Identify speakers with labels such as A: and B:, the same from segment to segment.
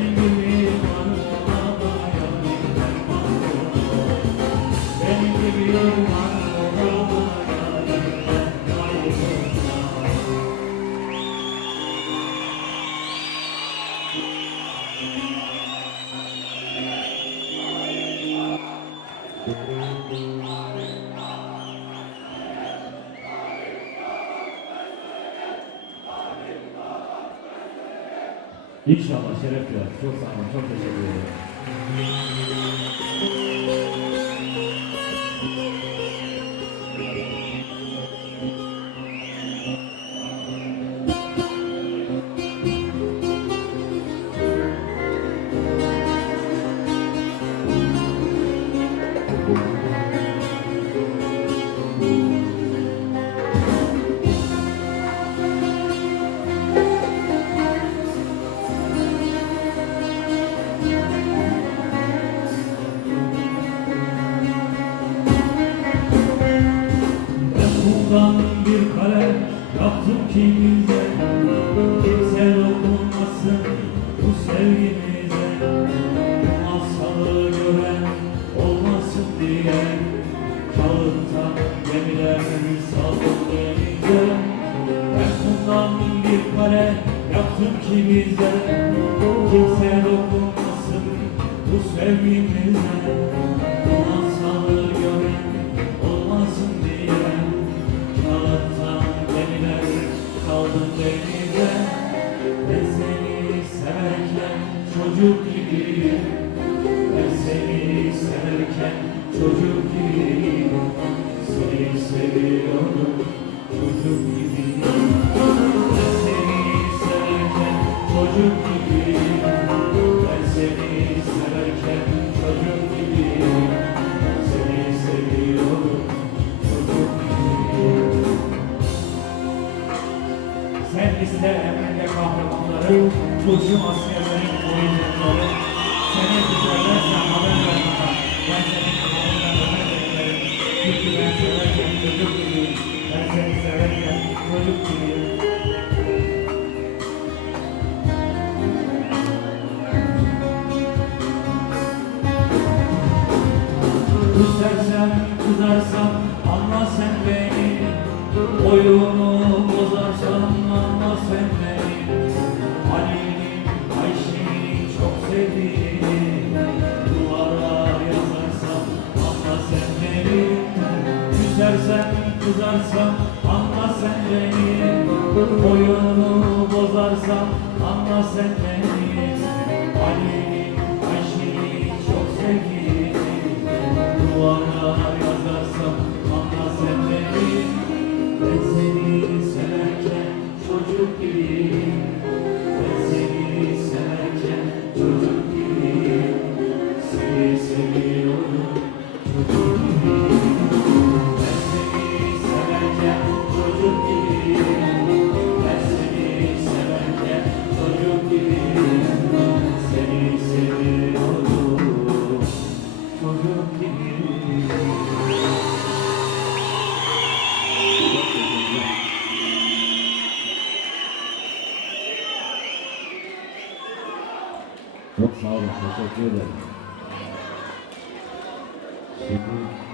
A: enemy. İnşallah şeref ver. Çok sağ olun. Çok teşekkür ederim. kumdan bir kale yaptım ki bize. Kimse dokunmasın bu sevgimize. Masalı gören olmasın diye. Kağıttan gemiler saldım denize Ben kumdan bir kale yaptım ki bize. Kimse dokunmasın bu sevgimize. you 되는 지금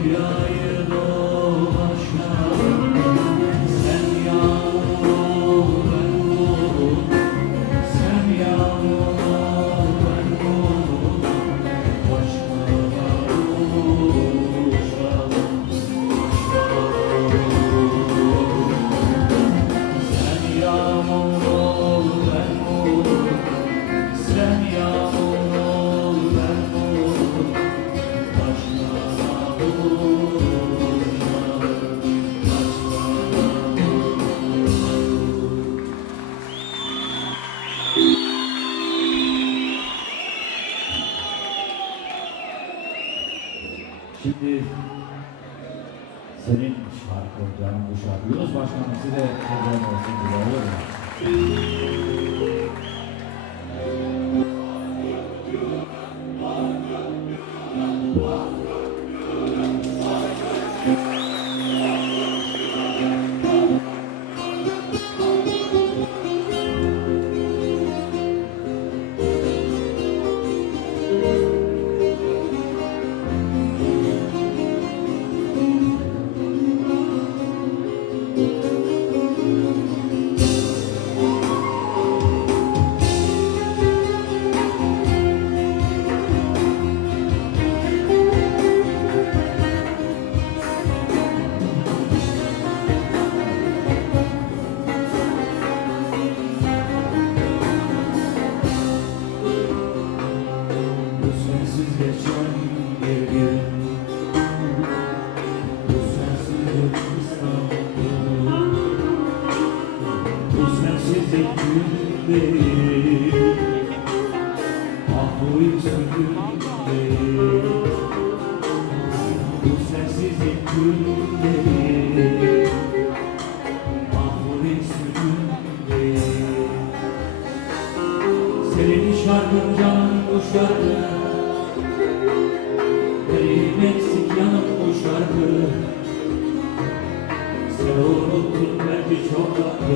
A: Aleluia. Seninmiş şarkı, canım bu şarkı. Yunus Başkanım size program olsun. Diliyorum.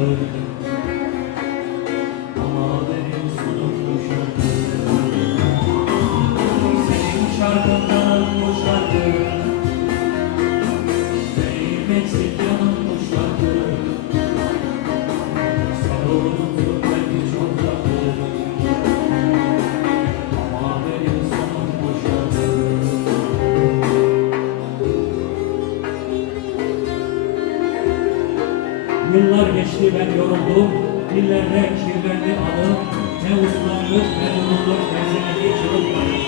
A: Çok Geçti ben yoruldum. Dillerde kirlendi adım Ne uslandık ne durulduk Ben seni hiç unutmadım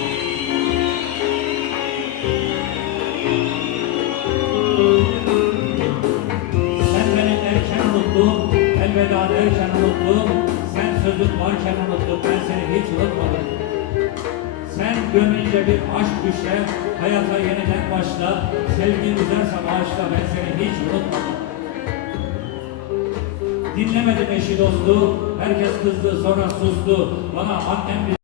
A: Sen beni erken unuttun Elveda derken unuttun. Sen sözün varken unuttun Ben seni hiç unutmadım. Sen gönlünce bir aşk düşle, hayata yeniden başla, sevgin güzelse bağışla, ben seni hiç unutmadım. Dinlemedim eşi dostu, herkes kızdı sonra sustu. Bana annem